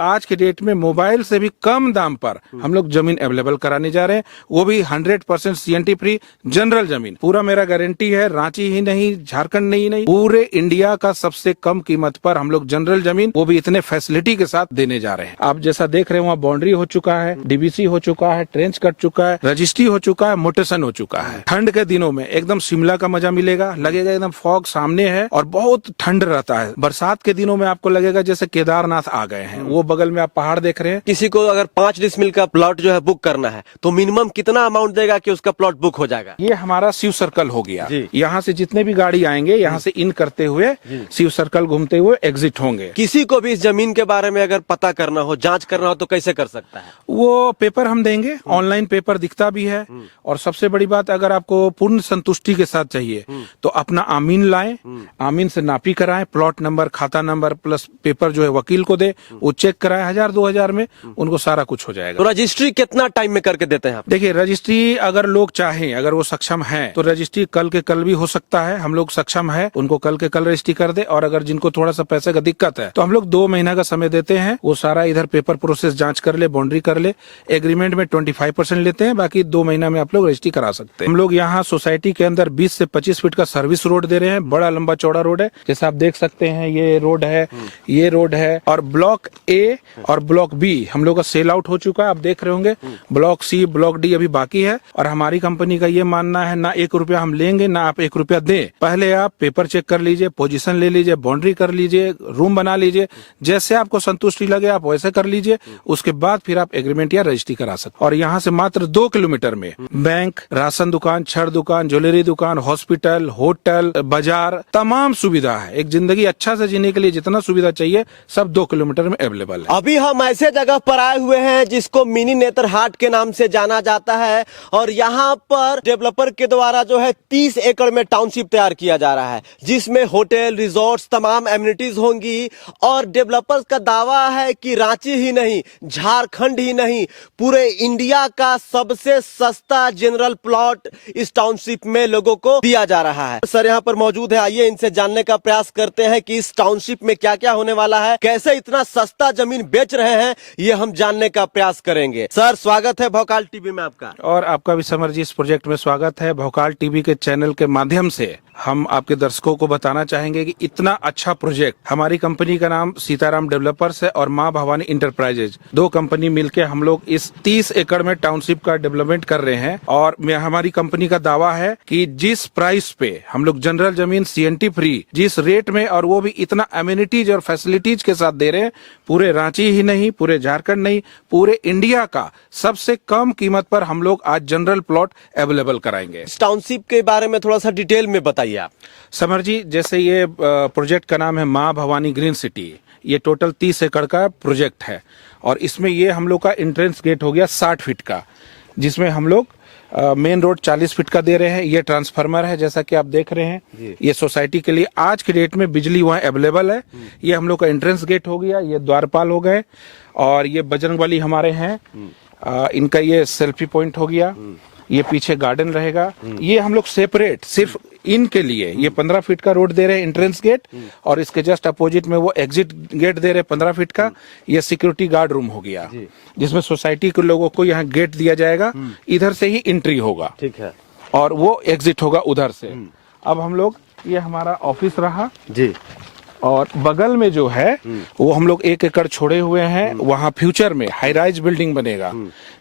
आज के डेट में मोबाइल से भी कम दाम पर हम लोग जमीन अवेलेबल कराने जा रहे हैं, वो भी 100% CNT फ्री जनरल जमीन। पूरा मेरा गारंटी है, रांची ही नहीं, झारखंड नहीं, पूरे इंडिया का सबसे कम कीमत पर हम लोग जनरल जमीन, वो भी इतने फैसिलिटी के साथ देने जा रहे हैं। आप जैसा देख रहे हैं, वहाँ बाउंड्री हो चुका है, DBC हो चुका है, ट्रेंच कट चुका है, रजिस्ट्री हो चुका है, मोटेशन हो चुका है। ठंड के दिनों में एकदम शिमला का मजा मिलेगा, लगेगा एकदम फॉग सामने है और बहुत ठंड रहता है। बरसात के दिनों में आपको लगेगा जैसे केदारनाथ आ गए हैं। वो बगल में आप पहाड़ देख रहे हैं। किसी को अगर 5 डिसमिल का प्लॉट जो है बुक करना है तो मिनिमम कितना अमाउंट देगा कि उसका प्लॉट बुक हो जाएगा? ये हमारा शिव सर्कल हो गया। यहाँ से जितने भी गाड़ी आएंगे, यहाँ से इन करते हुए शिव सर्कल घूमते हुए एग्जिट होंगे। किसी को भी इस जमीन के बारे में अगर पता करना हो, जांच करना हो तो कैसे कर सकता है? वो पेपर हम देंगे, ऑनलाइन पेपर दिखता भी है। और सबसे बड़ी बात, अगर आपको पूर्ण संतुष्टि के साथ चाहिए तो अपना आमीन लाएं, आमीन से नापी कराएं, प्लॉट नंबर, खाता नंबर प्लस पेपर जो है वकील को दे, वो चेक कराएं। 1000-2000 में उनको सारा कुछ हो जाएगा। तो रजिस्ट्री कितना टाइम में करके देते हैं आप? देखिए, रजिस्ट्री अगर लोग चाहें, अगर वो सक्षम है तो रजिस्ट्री कल के कल भी हो सकता है। हम लोग सक्षम है, उनको कल के कल रजिस्ट्री कर दे। और अगर जिनको थोड़ा सा पैसे का दिक्कत है तो हम लोग 2 महीना का समय देते हैं। वो सारा इधर पेपर प्रोसेस जांच कर ले, बाउंड्री कर ले। एग्रीमेंट में 25% लेते हैं, बाकी 2 महीना में आप लोग रजिस्ट्री करा सकते हैं। हम लोग यहाँ सोसाइटी के अंदर 20 से 25 फीट का सर्विस रोड दे रहे हैं। बड़ा लंबा चौड़ा रोड है, जैसे आप देख सकते हैं। ये रोड है, ये रोड है। और ब्लॉक A और ब्लॉक B हम लोग का सेल आउट हो चुका है, आप देख रहे होंगे। ब्लॉक C, ब्लॉक D अभी बाकी है। और हमारी कंपनी का ये मानना है, ना 1 रुपया हम लेंगे, ना आप 1 रुपया दें। पहले आप पेपर चेक कर लीजिए, पोजीशन ले लीजिए, बाउंड्री कर लीजिए, रूम बना लीजिए, जैसे आपको संतुष्टि लगे आप वैसे कर लीजिए। उसके बाद फिर आप एग्रीमेंट या रजिस्ट्री करा सकते। और यहाँ से मात्र 2 किलोमीटर में बैंक, राशन दुकान, छड़ दुकान, ज्वेलरी दुकान, हॉस्पिटल, होटल, बाजार, तमाम सुविधा है। एक जिंदगी अच्छा से जीने के लिए जितना सुविधा चाहिए सब 2 किलोमीटर में अवेलेबल है। अभी हम ऐसे जगह पर आए हुए हैं जिसको मिनी नेतरहाट के नाम से जाना जाता है। और यहाँ पर डेवलपर के द्वारा जो है 30 एकड़ में टाउनशिप तैयार किया जा रहा है, जिसमें होटल, रिजॉर्ट्स, तमाम एमिनिटीज होंगी। और डेवलपर्स का दावा है कि रांची ही नहीं, झारखंड ही नहीं, पूरे इंडिया का सबसे सस्ता जनरल प्लॉट इस टाउनशिप में लोगों को दिया जा रहा है। सर यहाँ पर मौजूद है, आइए इनसे जानने का प्रयास करते हैं कि इस टाउनशिप में क्या क्या होने वाला है, कैसे इतना सस्ता जमीन बेच रहे हैं, ये हम जानने का प्रयास करेंगे। सर, स्वागत है भोकाल टीवी में आपका। और आपका भी समर जी, इस प्रोजेक्ट में स्वागत है। भोकाल टीवी के चैनल के माध्यम से हम आपके दर्शकों को बताना चाहेंगे कि इतना अच्छा प्रोजेक्ट, हमारी कंपनी का नाम सीताराम डेवलपर्स है और माँ भवानी इंटरप्राइजेज, 2 कंपनी मिलकर हम लोग इस 30 एकड़ में टाउनशिप का डेवलपमेंट कर रहे हैं। और हमारी कंपनी का दावा है कि जिस प्राइस पे हम लोग जनरल जमीन CNT फ्री, जिस रेट में, और वो भी इतना एमिनिटीज और फैसिलिटीज के साथ दे रहे हैं, पूरे रांची ही नहीं, पूरे झारखंड नहीं, पूरे इंडिया का सबसे कम कीमत पर हम लोग आज जनरल प्लॉट अवेलेबल कराएंगे। इस टाउनशिप के बारे में थोड़ा सा डिटेल में बताइए आप। समर जी, जैसे ये प्रोजेक्ट का नाम है माँ भवानी ग्रीन सिटी, ये टोटल 30 एकड़ का प्रोजेक्ट है। और इसमें ये हम लोग का एंट्रेंस गेट हो गया 60 फीट का, जिसमें हम लोग मेन रोड 40 फीट का दे रहे हैं। ये ट्रांसफार्मर है, जैसा कि आप देख रहे हैं। ये सोसाइटी के लिए आज की डेट में बिजली वहाँ अवेलेबल है। ये हम लोग का एंट्रेंस गेट हो गया, ये द्वारपाल हो गए। और ये बजरंगबली हमारे हैं, इनका ये सेल्फी पॉइंट हो गया। ये पीछे गार्डन रहेगा। ये हम लोग सेपरेट सिर्फ इनके लिए ये 15 फीट का रोड दे रहे हैं, एंट्रेंस गेट। और इसके जस्ट अपोजिट में वो एग्जिट गेट दे रहे हैं 15 फीट का। ये सिक्योरिटी गार्ड रूम हो गया, जिसमें सोसाइटी के लोगों को यहाँ गेट दिया जाएगा, इधर से ही एंट्री होगा, ठीक है, और वो एग्जिट होगा उधर से। अब हम लोग, ये हमारा ऑफिस रहा जी। और बगल में जो है वो हम लोग 1 एकड़ छोड़े हुए हैं, वहाँ फ्यूचर में हाई राइज बिल्डिंग बनेगा।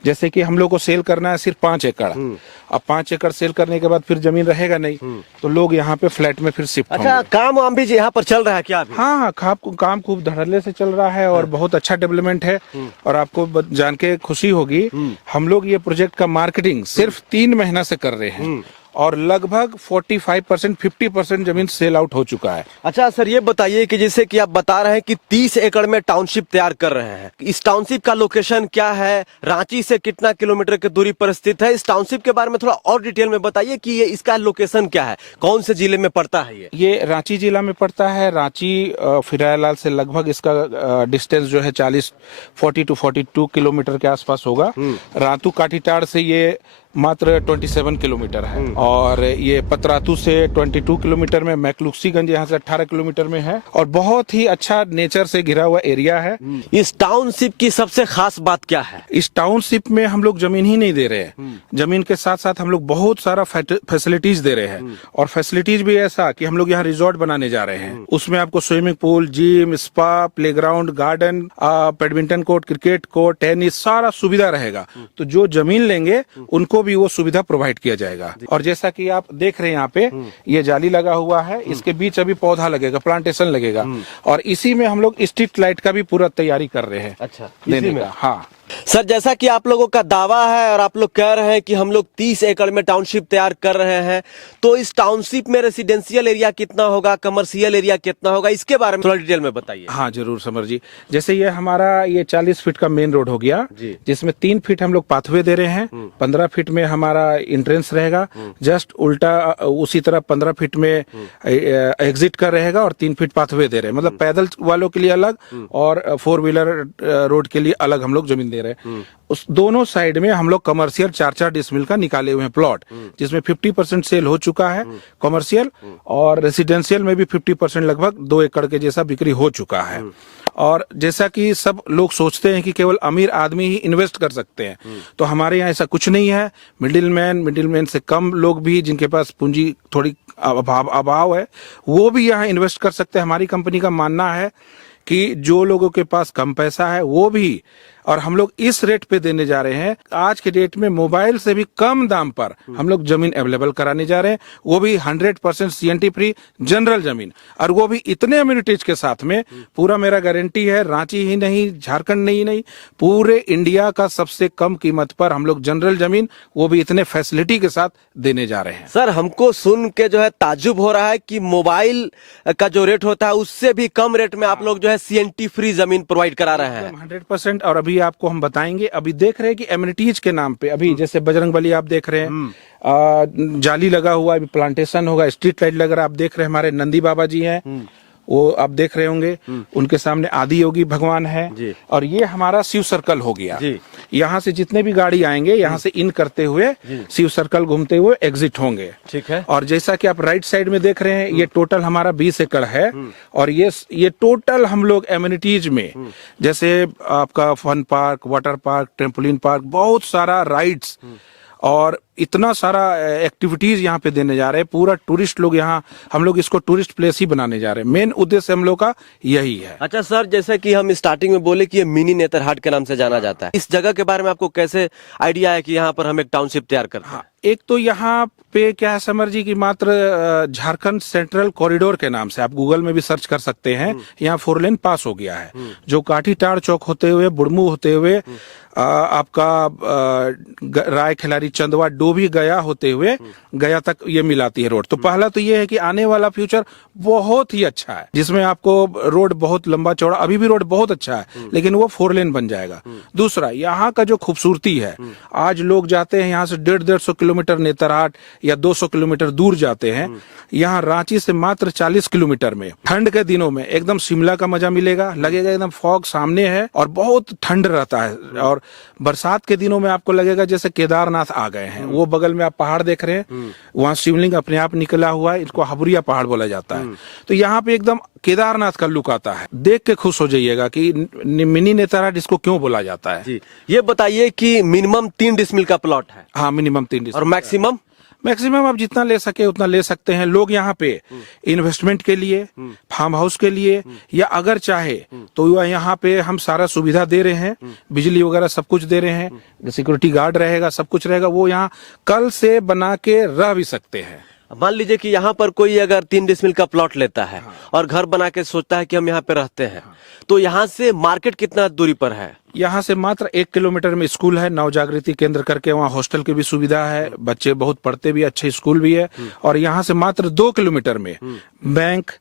जैसे कि हम लोग को सेल करना है सिर्फ 5 एकड़। अब 5 एकड़ सेल करने के बाद फिर जमीन रहेगा नहीं, तो लोग यहाँ पे फ्लैट में फिर शिफ्ट होंगे। अच्छा, काम वाम भी यहाँ पर चल रहा है क्या? हाँ, काम खूब धड़ल्ले से चल रहा है और बहुत अच्छा डेवलपमेंट है। और आपको जान के खुशी होगी, हम लोग ये प्रोजेक्ट का मार्केटिंग सिर्फ 3 महीना से कर रहे हैं और लगभग 45% 50% जमीन सेल आउट हो चुका है। अच्छा सर, ये बताइए कि जैसे कि आप बता रहे हैं कि 30 एकड़ में टाउनशिप तैयार कर रहे हैं, इस टाउनशिप का लोकेशन क्या है, रांची से कितना किलोमीटर की दूरी पर स्थित है? इस टाउनशिप के बारे में थोड़ा और डिटेल में बताइए कि ये इसका लोकेशन क्या है, कौन से जिले में पड़ता है? ये रांची जिला में पड़ता है। रांची फिरायलाल से लगभग इसका डिस्टेंस जो है 40 to 42 किलोमीटर के आसपास होगा। रातू काटीटाड़ से ये मात्र 27 किलोमीटर है। और ये पतरातू से 22 किलोमीटर में, मैकलुक्सीगंज यहाँ से 18 किलोमीटर में है और बहुत ही अच्छा नेचर से घिरा हुआ एरिया है। इस टाउनशिप की सबसे खास बात क्या है? इस टाउनशिप में हम लोग जमीन ही नहीं दे रहे हैं, जमीन के साथ साथ हम लोग बहुत सारा फैसिलिटीज दे रहे हैं। और फैसिलिटीज भी ऐसा कि हम लोग यहाँ रिजॉर्ट बनाने जा रहे हैं। उसमें आपको swimming pool, gym, spa, playground, garden, badminton court, cricket court, tennis, सारा सुविधा रहेगा। तो जो जमीन लेंगे उनको भी वो सुविधा प्रोवाइड किया जाएगा। और जैसा कि आप देख रहे हैं यहाँ पे ये जाली लगा हुआ है, इसके बीच अभी पौधा लगेगा, प्लांटेशन लगेगा। और इसी में हम लोग स्ट्रीट लाइट का भी पूरा तैयारी कर रहे हैं। अच्छा, देने इसी में? का। हाँ सर, जैसा कि आप लोगों का दावा है और आप लोग कह रहे हैं कि हम लोग 30 एकड़ में टाउनशिप तैयार कर रहे हैं, तो इस टाउनशिप में रेसिडेंशियल एरिया कितना होगा, कमर्शियल एरिया कितना होगा, इसके बारे में थोड़ा डिटेल में बताइए। हाँ जरूर समर जी। जैसे ये हमारा ये 40 फीट का मेन रोड हो गया, जिसमें 3 फीट हम लोग पाथवे दे रहे हैं, 15 फीट में हमारा एंट्रेंस रहेगा, जस्ट उल्टा उसी तरह 15 फीट में एग्जिट का रहेगा और 3 फीट पाथवे दे रहे हैं। मतलब पैदल वालों के लिए अलग और 4 व्हीलर रोड के लिए अलग हम लोग जमीन दे रहे हैं। उस दोनों साइड में हम लोग कमर्शियल 4-4 डिसमिल का निकाले हुए हैं प्लॉट, जिसमें 50% सेल हो चुका है कमर्शियल, और रेसिडेंशियल में भी 50% लगभग 2 एकड़ के जैसा बिक्री हो चुका है। और जैसा कि सब लोग सोचते हैं कि केवल अमीर आदमी ही इन्वेस्ट कर सकते हैं, तो हमारे यहाँ ऐसा कुछ नहीं है। मिडिलमैन से कम लोग भी, जिनके पास पूंजी थोड़ी अभाव है, वो भी यहाँ इन्वेस्ट कर सकते हैं। हमारी कंपनी का मानना है कि जो लोगों के पास कम पैसा है वो भी, और हम लोग इस रेट पे देने जा रहे हैं, आज के डेट में मोबाइल से भी कम दाम पर हम लोग जमीन अवेलेबल कराने जा रहे हैं, वो भी 100% CNT फ्री जनरल जमीन, और वो भी इतने अम्यूनिटीज के साथ में। पूरा मेरा गारंटी है, रांची ही नहीं, झारखंड नहीं, पूरे इंडिया का सबसे कम कीमत पर हम लोग जनरल जमीन, वो भी इतने फैसिलिटी के साथ देने जा रहे हैं। सर, हमको सुन के जो है ताज्जुब हो रहा है कि मोबाइल का जो रेट होता है उससे भी कम रेट में आप लोग जो है CNT फ्री जमीन प्रोवाइड करा रहे हैं। 100%। और अभी आपको हम बताएंगे, अभी देख रहे हैं कि एमिनिटीज के नाम पे, अभी जैसे बजरंगबली आप देख रहे हैं, जाली लगा हुआ, अभी प्लांटेशन होगा, स्ट्रीट लाइट लग रहा है। आप देख रहे हैं हमारे नंदी बाबा जी हैं, वो आप देख रहे होंगे, उनके सामने आदि योगी भगवान है। और ये हमारा शिव सर्कल हो गया। यहाँ से जितने भी गाड़ी आएंगे, यहाँ से इन करते हुए शिव सर्कल घूमते हुए एग्जिट होंगे। ठीक है। और जैसा कि आप राइट साइड में देख रहे हैं, ये टोटल हमारा 20 एकड़ है। और ये टोटल हम लोग एमिनिटीज में, जैसे आपका fun park, water park, trampoline park, बहुत सारा राइड्स और इतना सारा एक्टिविटीज यहाँ पे देने जा रहे हैं। पूरा टूरिस्ट लोग यहाँ, हम लोग इसको टूरिस्ट प्लेस ही बनाने जा रहे हैं। मेन उद्देश्य हम लोग का यही है। अच्छा सर, जैसे कि हम स्टार्टिंग में बोले कि ये मिनी नेतरहाट के नाम से जाना जाता है, इस जगह के बारे में आपको कैसे आइडिया है कि यहाँ पर हम एक टाउनशिप तैयार करते हैं? एक तो यहाँ पे क्या है समर जी, की मात्र झारखंड सेंट्रल कॉरिडोर के नाम से आप गूगल में भी सर्च कर सकते हैं। यहाँ 4 लेन पास हो गया है, जो काठीटाड़ चौक होते हुए, बुड़मू होते हुए, आपका राय खिलाड़ी, चंदवा, डोभी, गया होते हुए गया तक ये मिलाती है रोड। तो पहला तो ये है कि आने वाला फ्यूचर बहुत ही अच्छा है, जिसमें आपको रोड बहुत लंबा चौड़ा, अभी भी रोड बहुत अच्छा है, लेकिन वो 4 लेन बन जाएगा। दूसरा, यहाँ का जो खूबसूरती है, आज लोग जाते हैं यहाँ से 150-150 किलोमीटर नेतरहाट या 200 किलोमीटर दूर जाते हैं। यहाँ रांची से मात्र 40 किलोमीटर में ठंड के दिनों में एकदम शिमला का मजा मिलेगा, लगेगा एकदम फॉग सामने है और बहुत ठंड रहता है। और बरसात के दिनों में आपको लगेगा जैसे केदारनाथ आ गए हैं। वो बगल में आप पहाड़ देख रहे हैं, वहाँ शिवलिंग अपने आप निकला हुआ है, इसको हबुरिया पहाड़ बोला जाता है। तो यहाँ पे एकदम केदारनाथ का लुक आता है, देख के खुश हो जाइएगा कि मिनी नेतरहाट इसको क्यों बोला जाता है। जी, ये बताइए कि मिनिमम 3 डिसमिल का प्लॉट है? हाँ, मिनिमम 3 डिसमिल। और मैक्सिमम आप जितना ले सके उतना ले सकते हैं। लोग यहाँ पे इन्वेस्टमेंट के लिए, फार्म हाउस के लिए, या अगर चाहे तो यहाँ पे हम सारा सुविधा दे रहे हैं, बिजली वगैरह सब कुछ दे रहे हैं, सिक्योरिटी गार्ड रहेगा, सब कुछ रहेगा। वो यहाँ कल से बना के रह भी सकते हैं। मान लीजिए कि यहाँ पर कोई अगर 3 डिसमिल का प्लॉट लेता है और घर बना के सोचता है कि हम यहाँ पे रहते हैं, तो यहाँ से मार्केट कितना दूरी पर है? यहाँ से मात्र 1 किलोमीटर में स्कूल है, नव जागृति केंद्र करके, वहाँ हॉस्टल की भी सुविधा है, बच्चे बहुत पढ़ते भी, अच्छे स्कूल भी है। और यहाँ से मात्र 2 किलोमीटर में बैंक,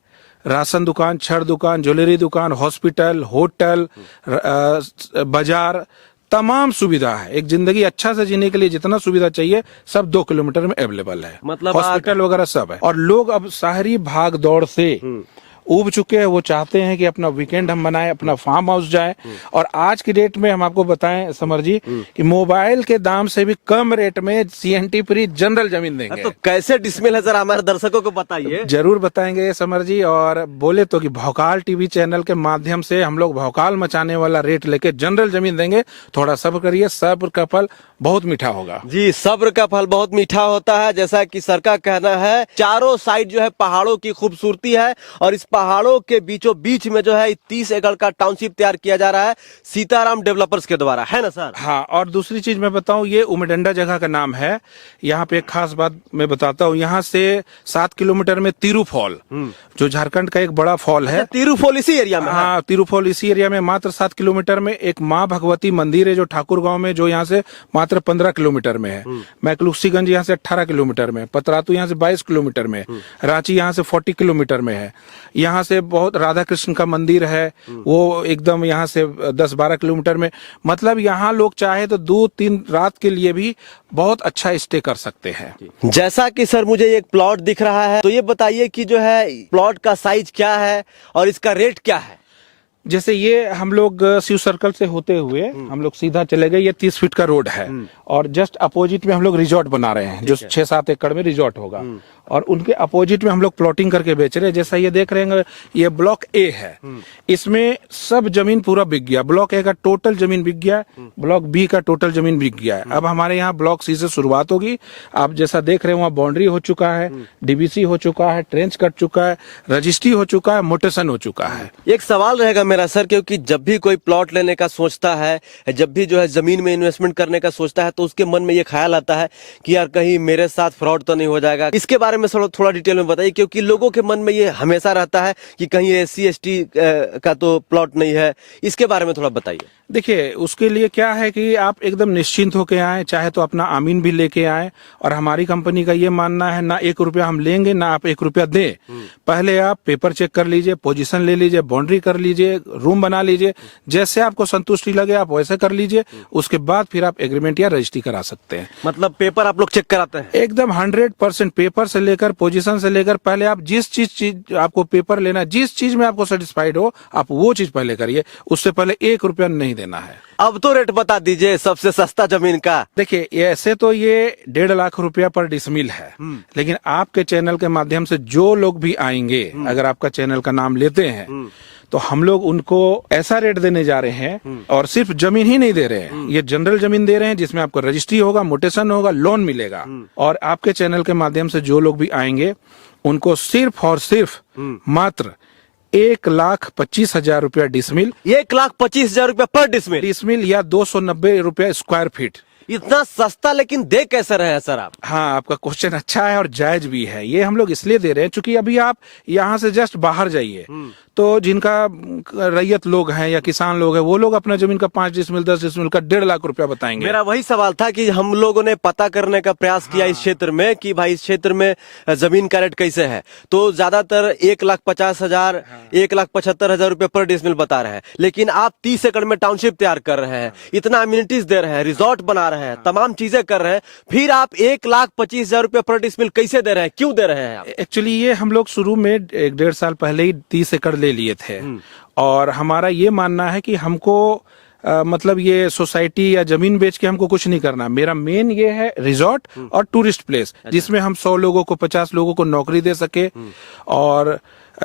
राशन दुकान, छड़ दुकान, ज्वेलरी दुकान, हॉस्पिटल, होटल, बाजार, तमाम सुविधा है। एक जिंदगी अच्छा से जीने के लिए जितना सुविधा चाहिए सब 2 किलोमीटर में अवेलेबल है। मतलब हॉस्पिटल वगैरह सब है। और लोग अब शहरी भाग दौड़ से ऊब चुके हैं, वो चाहते हैं कि अपना वीकेंड हम बनाएं, अपना फार्म हाउस जाए। और आज की डेट में हम आपको बताएं समर जी कि मोबाइल के दाम से भी कम रेट में CNT फ्री जनरल जमीन देंगे। तो कैसे डिसमिल है सर, हमारे दर्शकों को बताइए। जरूर बताएंगे समर जी। और बोले तो कि भौकाल टीवी चैनल के माध्यम से हम लोग भौकाल मचाने वाला रेट लेके जनरल जमीन देंगे। थोड़ा सब्र करिए, सब्र का फल बहुत मीठा होगा। जी, सब्र का फल बहुत मीठा होता है, जैसा कि सर का कहना है। चारों साइड जो है पहाड़ों की खूबसूरती है और इस पहाड़ों के बीचों बीच में जो है 30 एकड़ का टाउनशिप तैयार किया जा रहा है सीताराम डेवलपर्स के द्वारा, है ना सर? हाँ, और दूसरी चीज मैं बताऊं, ये उमडंडा जगह का नाम है। यहाँ पे एक खास बात मैं बताता हूँ, यहाँ से 7 किलोमीटर में तिरु फॉल, जो झारखंड का एक बड़ा फॉल है। तिरुफोल इसी एरिया में? हाँ, तिरुफॉल इसी एरिया में मात्र 7 किलोमीटर में एक माँ भगवती मंदिर है, जो ठाकुर गांव में, जो यहाँ से मात्र 15 किलोमीटर में है। मैकलुक्सीगंज यहाँ से 18 किलोमीटर में, पतरातू यहाँ से 22 किलोमीटर में, रांची यहाँ से 40 किलोमीटर में है। यहाँ से बहुत राधा कृष्ण का मंदिर है, वो एकदम यहाँ से 10-12 किलोमीटर में। मतलब यहाँ लोग चाहे तो 2-3 रात के लिए भी बहुत अच्छा स्टे कर सकते हैं। जैसा कि सर मुझे एक प्लॉट दिख रहा है, तो ये बताइए कि जो है प्लॉट का साइज क्या है और इसका रेट क्या है? जैसे ये हम लोग शिव सर्कल से होते हुए हम लोग सीधा चले गए। ये 30 फीट का रोड है और जस्ट अपोजिट में हम लोग रिजॉर्ट बना रहे हैं, जो 6-7 एकड़ में रिजॉर्ट होगा। और उनके अपोजिट में हम लोग प्लॉटिंग करके बेच रहे हैं। जैसा ये देख रहे हैं, ये ब्लॉक ए है, इसमें सब जमीन पूरा बिक गया। ब्लॉक ए का टोटल जमीन बिक गया, ब्लॉक बी का टोटल जमीन बिक गया है। अब हमारे यहाँ ब्लॉक सी से शुरुआत होगी। आप जैसा देख रहे हैं, वहाँ बाउंड्री हो चुका है, DBC हो चुका है, ट्रेंच कट चुका है, रजिस्ट्री हो चुका है, मोटेशन हो चुका है। एक सवाल रहेगा मेरा सर, क्योंकि जब भी कोई प्लॉट लेने का सोचता है, जब भी जो है जमीन में इन्वेस्टमेंट करने का सोचता है, तो उसके मन में ये ख्याल आता है कि यार कहीं मेरे साथ फ्रॉड तो नहीं हो जाएगा। इसके बारे में थोड़ा डिटेल में बताइए, क्योंकि लोगों के मन में ये हमेशा रहता है कि कहीं SC ST का तो प्लॉट नहीं है। इसके बारे में थोड़ा बताइए। देखिए, उसके लिए क्या है कि आप एकदम निश्चिंत होके आए, चाहे तो अपना आमीन भी लेके आए। और हमारी कंपनी का ये मानना है, ना 1 रुपया हम लेंगे, ना आप 1 रुपया दें। पहले आप पेपर चेक कर लीजिए, पोजीशन ले लीजिए, बाउंड्री कर लीजिए, रूम बना लीजिए, जैसे आपको संतुष्टि लगे आप वैसे कर लीजिए। उसके बाद फिर आप एग्रीमेंट या रजिस्ट्री करा सकते हैं। मतलब पेपर आप लोग चेक कराते हैं? एकदम 100% पेपर से लेकर पोजीशन से लेकर, पहले आप जिस चीज आपको पेपर लेना, जिस चीज में आपको सेटिस्फाइड हो, आप वो चीज पहले करिए। उससे पहले 1 रुपया नहीं देना है। अब तो रेट बता दीजिए सबसे सस्ता जमीन का। देखिए, ऐसे तो ये 1.5 लाख रुपया पर डिसमिल है, लेकिन आपके चैनल के माध्यम से जो लोग भी आएंगे, अगर आपका चैनल का नाम लेते हैं, तो हम लोग उनको ऐसा रेट देने जा रहे हैं। और सिर्फ जमीन ही नहीं दे रहे हैं, ये जनरल जमीन दे रहे हैं, जिसमें आपको रजिस्ट्री होगा, मोटेशन होगा, लोन मिलेगा। और आपके चैनल के माध्यम से जो लोग भी आएंगे, उनको सिर्फ और सिर्फ मात्र 1,25,000 रुपया डिसमिल। 1,25,000 रुपया पर डिसमिल? डिसमिल या 290 रुपया स्क्वायर फीट। इतना सस्ता, लेकिन दे कैसे रहे हैं सर आप? हाँ, आपका क्वेश्चन अच्छा है और जायज भी है। ये हम लोग इसलिए दे रहे हैं क्योंकि अभी आप यहाँ से जस्ट बाहर जाइए, तो जिनका रैयत लोग हैं या किसान लोग हैं, वो लोग अपना जमीन का 5 डिसमिल 10 डिसमिल का 1.5 लाख रुपया बताएंगे। मेरा वही सवाल था कि हम लोगों ने पता करने का प्रयास किया इस क्षेत्र में कि भाई इस क्षेत्र में जमीन का रेट कैसे है, तो ज्यादातर 1,50,000 1,75,000 रुपये पर डिसमिल बता रहे हैं। लेकिन आप 30 एकड़ में टाउनशिप तैयार कर रहे हैं, इतना अम्यूनिटीज दे रहे हैं, रिजॉर्ट बना रहे हैं, तमाम चीजें कर रहे हैं, फिर आप 1,25,000 रुपये पर डिसमिल कैसे दे रहे हैं? क्यों दे रहे हैं आप? एक्चुअली ये हम लोग शुरू में 1-1.5 साल पहले ही 30 एकड़ ले लिए थे। और हमारा ये मानना है कि हमको मतलब ये सोसाइटी या जमीन बेच के हमको कुछ नहीं करना। मेरा मेन ये है रिजॉर्ट और टूरिस्ट प्लेस, जिसमें हम 100 लोगों को 50 लोगों को नौकरी दे सके। और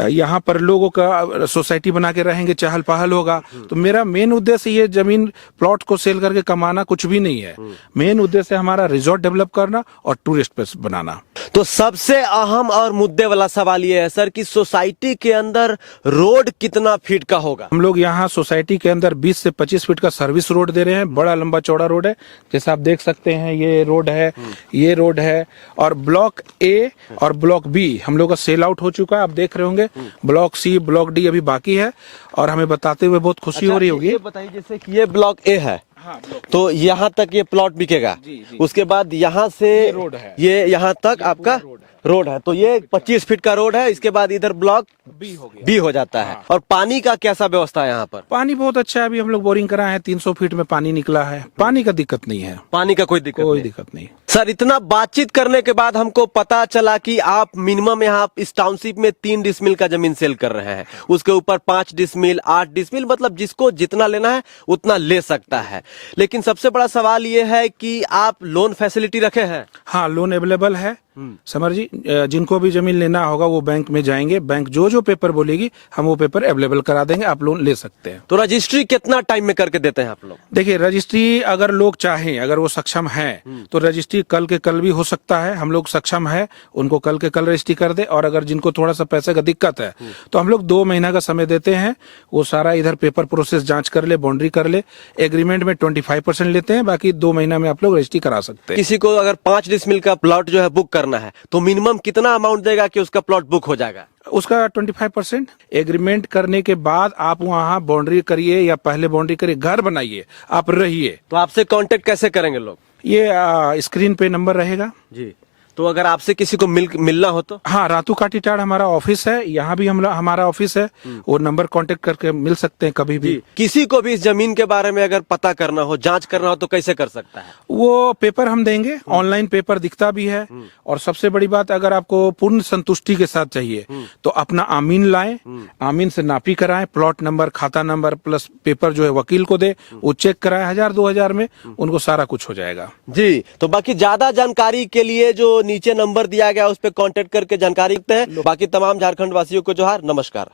यहाँ पर लोगों का सोसाइटी बना के रहेंगे, चहल पहल होगा। तो मेरा मेन उद्देश्य ये जमीन प्लॉट को सेल करके कमाना कुछ भी नहीं है। मेन उद्देश्य हमारा रिजॉर्ट डेवलप करना और टूरिस्ट प्लेस बनाना। तो सबसे अहम और मुद्दे वाला सवाल ये है सर कि सोसाइटी के अंदर रोड कितना फीट का होगा? हम लोग यहाँ सोसाइटी के अंदर 20 से 25 फीट का सर्विस रोड दे रहे हैं। बड़ा लंबा चौड़ा रोड है, जैसा आप देख सकते हैं। ये रोड है, ये रोड है। और ब्लॉक ए और ब्लॉक बी हम लोग का सेल आउट हो चुका है, आप देख रहे होंगे। ब्लॉक सी, ब्लॉक डी अभी बाकी है। और हमें बताते हुए बहुत खुशी हो रही होगी। ये बताइए, जैसे कि ये ब्लॉक ए है, तो यहाँ तक ये प्लॉट बिकेगा। उसके बाद यहाँ से रोड है, ये यहाँ तक आपका रोड है, तो ये 25 फीट का रोड है, इसके बाद इधर ब्लॉक बी हो गया। बी हो जाता है। और पानी का कैसा व्यवस्था है यहाँ पर? पानी बहुत अच्छा है, अभी हम लोग बोरिंग कराए हैं, 300 फीट में पानी निकला है, पानी का दिक्कत नहीं है, पानी का कोई दिक्कत कोई नहीं। दिक्कत नहीं। सर, इतना बातचीत करने के बाद हमको पता चला कि आप मिनिमम यहाँ इस टाउनशिप में 3 डिसमिल का जमीन सेल कर रहे हैं, उसके ऊपर 5 डिसमिल, 8 डिसमिल, मतलब जिसको जितना लेना है उतना ले सकता है। लेकिन सबसे बड़ा सवाल ये है कि आप लोन फैसिलिटी रखे हैं? हाँ, लोन अवेलेबल है समर जी। जिनको भी जमीन लेना होगा वो बैंक में जाएंगे, बैंक जो जो पेपर बोलेगी हम वो पेपर अवेलेबल करा देंगे, आप लोन ले सकते हैं। तो रजिस्ट्री कितना टाइम में करके देते हैं आप लोग? देखिए, रजिस्ट्री अगर लोग चाहें, अगर वो सक्षम है तो रजिस्ट्री कल के कल भी हो सकता है। हम लोग सक्षम है, उनको कल के कल रजिस्ट्री कर दे। और अगर जिनको थोड़ा सा पैसे का दिक्कत है तो हम लोग 2 महीना का समय देते हैं, वो सारा इधर पेपर प्रोसेस जांच कर ले, बाउंड्री कर ले। एग्रीमेंट में 25% लेते हैं, बाकी 2 महीना में आप लोग रजिस्ट्री करा सकते हैं। किसी को अगर 5 डिसमिल का प्लॉट जो है बुक करना है तो मिनिमम कितना अमाउंट देगा कि उसका प्लॉट बुक हो जाएगा? उसका 25%। एग्रीमेंट करने के बाद आप वहाँ बाउंड्री करिए या पहले बाउंड्री करिए, घर बनाइए, आप रहिए। तो आपसे कांटेक्ट कैसे करेंगे लोग? ये स्क्रीन पे नंबर रहेगा जी। तो अगर आपसे किसी को मिलना हो तो? हाँ, रातू काटीटाड़ हमारा ऑफिस है, यहाँ भी हमारा ऑफिस है, वो नंबर कांटेक्ट करके मिल सकते हैं कभी भी। किसी को भी इस जमीन के बारे में अगर पता करना हो, जांच करना हो तो कैसे कर सकता है? वो पेपर हम देंगे, ऑनलाइन पेपर दिखता भी है। और सबसे बड़ी बात, अगर आपको पूर्ण संतुष्टि के साथ चाहिए तो अपना आमीन लाएं, आमीन से नापी कराएं, प्लॉट नंबर, खाता नंबर प्लस पेपर जो है वकील को दे, वो चेक कराएं, 1000-2000 में उनको सारा कुछ हो जाएगा। जी। तो बाकी ज्यादा जानकारी के लिए जो नीचे नंबर दिया गया उस पर कांटेक्ट करके जानकारी रखते हैं। बाकी तमाम झारखंड वासियों को जोहार, नमस्कार।